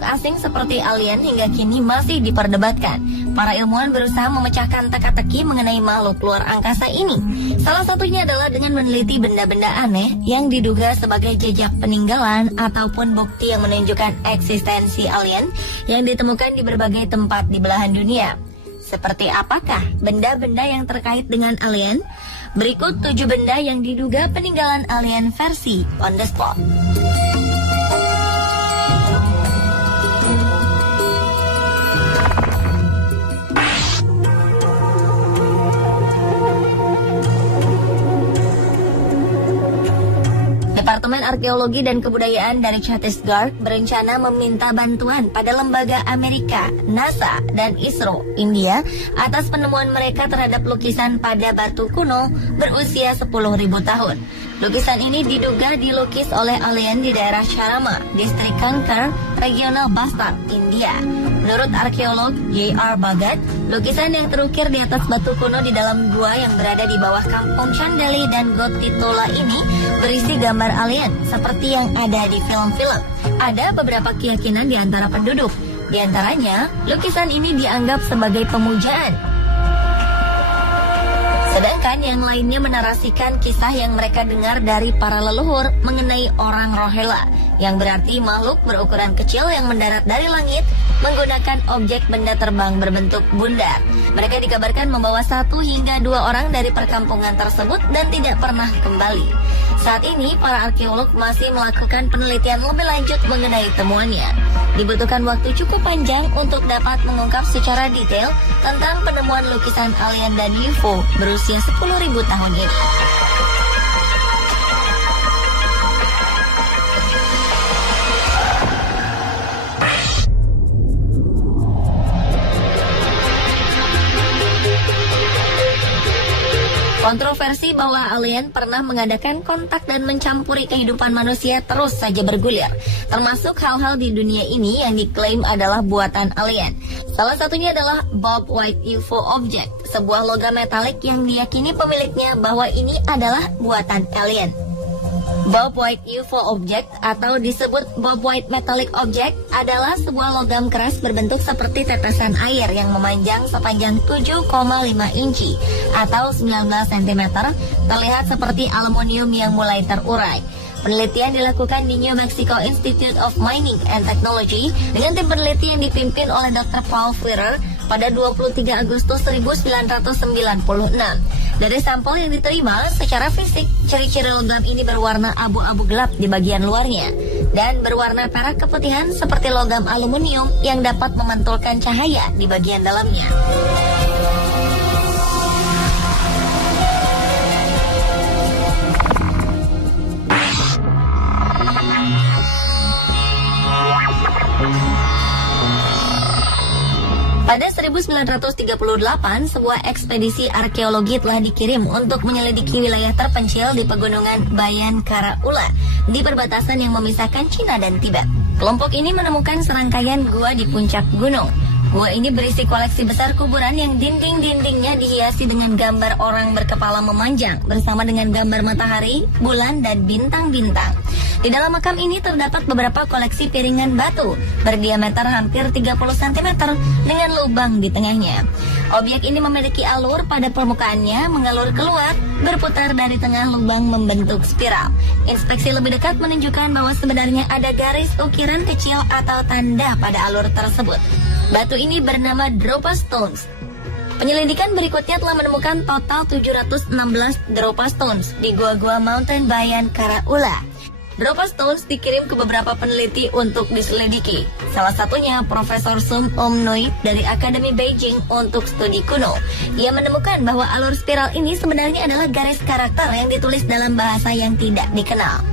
makhluk asing seperti alien hingga kini masih diperdebatkan. Para ilmuwan berusaha memecahkan teka-teki mengenai makhluk luar angkasa ini. Salah satunya adalah dengan meneliti benda-benda aneh yang diduga sebagai jejak peninggalan ataupun bukti yang menunjukkan eksistensi alien yang ditemukan di berbagai tempat di belahan dunia. Seperti apakah benda-benda yang terkait dengan alien? Berikut 7 benda yang diduga peninggalan alien versi On The Spot. Departemen Arkeologi dan Kebudayaan dari Chhattisgarh berencana meminta bantuan pada lembaga Amerika, NASA, dan ISRO, India atas penemuan mereka terhadap lukisan pada batu kuno berusia 10.000 tahun. Lukisan ini diduga dilukis oleh alien di daerah Charama, distrik Kanker, regional Bastard, India. Menurut arkeolog J.R. Bhagat, lukisan yang terukir di atas batu kuno di dalam gua yang berada di bawah kampung Chandeli dan Gotitola ini berisi gambar alien seperti yang ada di film-film. Ada beberapa keyakinan di antara penduduk. Di antaranya, lukisan ini dianggap sebagai pemujaan. Sedangkan yang lainnya menarasikan kisah yang mereka dengar dari para leluhur mengenai orang Rohela, yang berarti makhluk berukuran kecil yang mendarat dari langit menggunakan objek benda terbang berbentuk bundar. Mereka dikabarkan membawa 1 hingga 2 orang dari perkampungan tersebut dan tidak pernah kembali. Saat ini, para arkeolog masih melakukan penelitian lebih lanjut mengenai temuannya. Dibutuhkan waktu cukup panjang untuk dapat mengungkap secara detail tentang penemuan lukisan alien dan UFO berusia 10.000 tahun ini. Kontroversi bahwa alien pernah mengadakan kontak dan mencampuri kehidupan manusia terus saja bergulir, termasuk hal-hal di dunia ini yang diklaim adalah buatan alien. Salah satunya adalah Bob White UFO Object, sebuah logam metalik yang diyakini pemiliknya bahwa ini adalah buatan alien. Bob White UFO Object atau disebut Bob White Metallic Object adalah sebuah logam keras berbentuk seperti tetesan air yang memanjang sepanjang 7,5 inci atau 19 cm, terlihat seperti aluminium yang mulai terurai. Penelitian dilakukan di New Mexico Institute of Mining and Technology dengan tim peneliti yang dipimpin oleh Dr. Paul Flerer pada 23 Agustus 1996. Dari sampel yang diterima secara fisik, ciri-ciri logam ini berwarna abu-abu gelap di bagian luarnya dan berwarna perak keputihan seperti logam aluminium yang dapat memantulkan cahaya di bagian dalamnya. Pada 1938, sebuah ekspedisi arkeologi telah dikirim untuk menyelidiki wilayah terpencil di pegunungan Bayan Karaula di perbatasan yang memisahkan Cina dan Tibet. Kelompok ini menemukan serangkaian gua di puncak gunung. Gua ini berisi koleksi besar kuburan yang dinding-dindingnya dihiasi dengan gambar orang berkepala memanjang bersama dengan gambar matahari, bulan, dan bintang-bintang. Di dalam makam ini terdapat beberapa koleksi piringan batu berdiameter hampir 30 cm dengan lubang di tengahnya. Objek ini memiliki alur pada permukaannya mengalur keluar, berputar dari tengah lubang membentuk spiral. Inspeksi lebih dekat menunjukkan bahwa sebenarnya ada garis ukiran kecil atau tanda pada alur tersebut. Batu ini bernama Dropa Stones. Penyelidikan berikutnya telah menemukan total 716 Dropa Stones di gua-gua Mountain Bayan Karaula. Dropa Stones dikirim ke beberapa peneliti untuk diselidiki. Salah satunya Profesor Sum Om Noi dari Akademi Beijing untuk studi kuno. Ia menemukan bahwa alur spiral ini sebenarnya adalah garis karakter yang ditulis dalam bahasa yang tidak dikenal.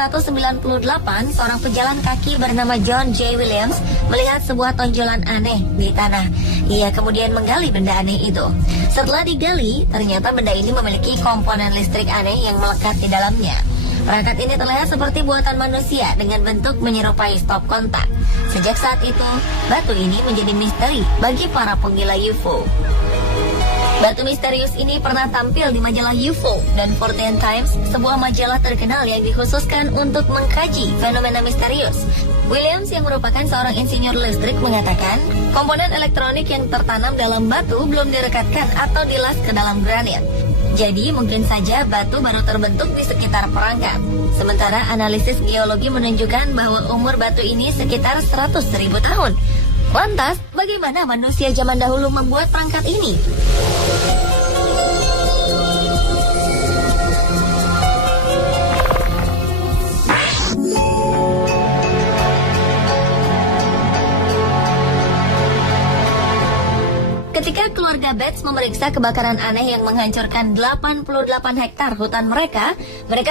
Pada 1998, seorang pejalan kaki bernama John J. Williams melihat sebuah tonjolan aneh di tanah. Ia kemudian menggali benda aneh itu. Setelah digali, ternyata benda ini memiliki komponen listrik aneh yang melekat di dalamnya. Perangkat ini terlihat seperti buatan manusia dengan bentuk menyerupai stop kontak. Sejak saat itu, batu ini menjadi misteri bagi para penggila UFO. Batu misterius ini pernah tampil di majalah UFO dan Fortean Times, sebuah majalah terkenal yang dikhususkan untuk mengkaji fenomena misterius. Williams yang merupakan seorang insinyur listrik mengatakan, komponen elektronik yang tertanam dalam batu belum direkatkan atau dilas ke dalam granit. Jadi mungkin saja batu baru terbentuk di sekitar perangkat. Sementara analisis geologi menunjukkan bahwa umur batu ini sekitar 100.000 tahun. Lantas, bagaimana manusia zaman dahulu membuat perangkat ini? Ketika keluarga Betts memeriksa kebakaran aneh yang menghancurkan 88 hektar hutan mereka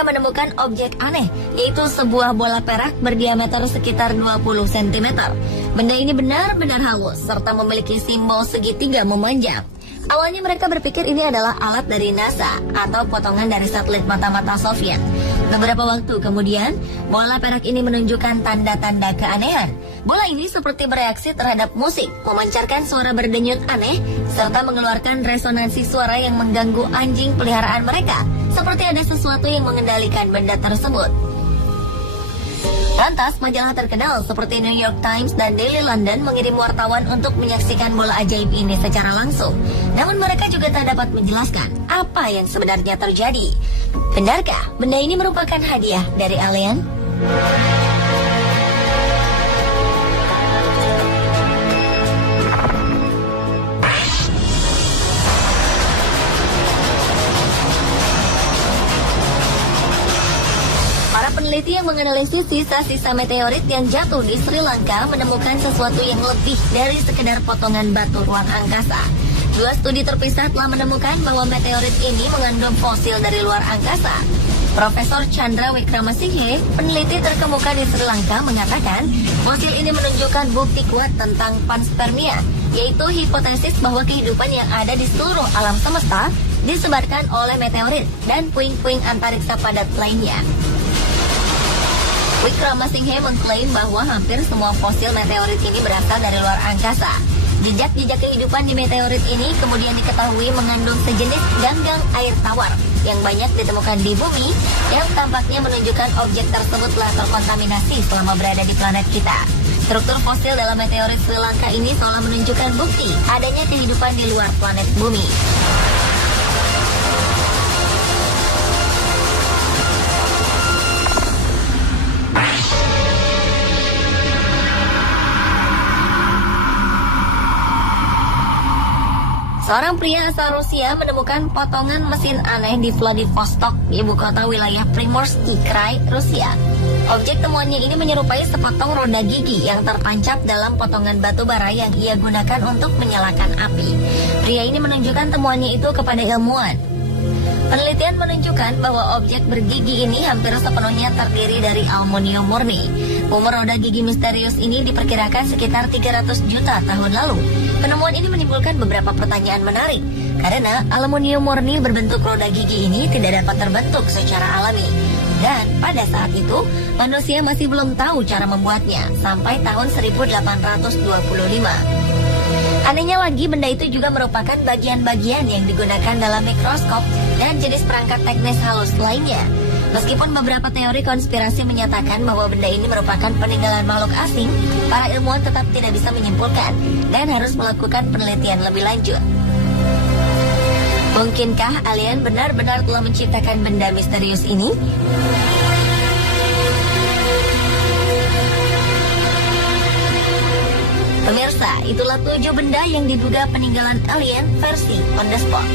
menemukan objek aneh, yaitu sebuah bola perak berdiameter sekitar 20 cm. Benda ini benar-benar halus, serta memiliki simbol segitiga memanjang. Awalnya mereka berpikir ini adalah alat dari NASA atau potongan dari satelit mata-mata Soviet. Beberapa waktu kemudian, bola perak ini menunjukkan tanda-tanda keanehan. Bola ini seperti bereaksi terhadap musik, memancarkan suara berdenyut aneh, serta mengeluarkan resonansi suara yang mengganggu anjing peliharaan mereka, seperti ada sesuatu yang mengendalikan benda tersebut. Lantas, majalah terkenal seperti New York Times dan Daily London mengirim wartawan untuk menyaksikan bola ajaib ini secara langsung. Namun mereka juga tak dapat menjelaskan apa yang sebenarnya terjadi. Benarkah benda ini merupakan hadiah dari alien? Peneliti yang menganalisis sisa-sisa meteorit yang jatuh di Sri Lanka menemukan sesuatu yang lebih dari sekedar potongan batu ruang angkasa. Dua studi terpisah telah menemukan bahwa meteorit ini mengandung fosil dari luar angkasa. Profesor Chandra Wickramasinghe, peneliti terkemuka di Sri Lanka, mengatakan fosil ini menunjukkan bukti kuat tentang panspermia, yaitu hipotesis bahwa kehidupan yang ada di seluruh alam semesta disebabkan oleh meteorit dan puing-puing antariksa padat lainnya. Wickramasinghe mengklaim bahwa hampir semua fosil meteorit ini berasal dari luar angkasa. Jejak-jejak kehidupan di meteorit ini kemudian diketahui mengandung sejenis ganggang air tawar yang banyak ditemukan di bumi, yang tampaknya menunjukkan objek tersebut telah terkontaminasi selama berada di planet kita. Struktur fosil dalam meteorit Sri Lanka ini seolah menunjukkan bukti adanya kehidupan di luar planet bumi. Seorang pria asal Rusia menemukan potongan mesin aneh di Vladivostok, ibu kota wilayah Primorsky Krai, Rusia. Objek temuannya ini menyerupai sepotong roda gigi yang tertancap dalam potongan batu bara yang ia gunakan untuk menyalakan api. Pria ini menunjukkan temuannya itu kepada ilmuwan. Penelitian menunjukkan bahwa objek bergigi ini hampir sepenuhnya terdiri dari aluminium murni. Umur roda gigi misterius ini diperkirakan sekitar 300 juta tahun lalu. Penemuan ini menimbulkan beberapa pertanyaan menarik, karena aluminium murni berbentuk roda gigi ini tidak dapat terbentuk secara alami. Dan pada saat itu, manusia masih belum tahu cara membuatnya sampai tahun 1825. Anehnya lagi, benda itu juga merupakan bagian-bagian yang digunakan dalam mikroskop dan jenis perangkat teknis halus lainnya. Meskipun beberapa teori konspirasi menyatakan bahwa benda ini merupakan peninggalan makhluk asing, para ilmuwan tetap tidak bisa menyimpulkan dan harus melakukan penelitian lebih lanjut. Mungkinkah alien benar-benar telah menciptakan benda misterius ini? Pemirsa, itulah 7 benda yang diduga peninggalan alien versi On The Spot.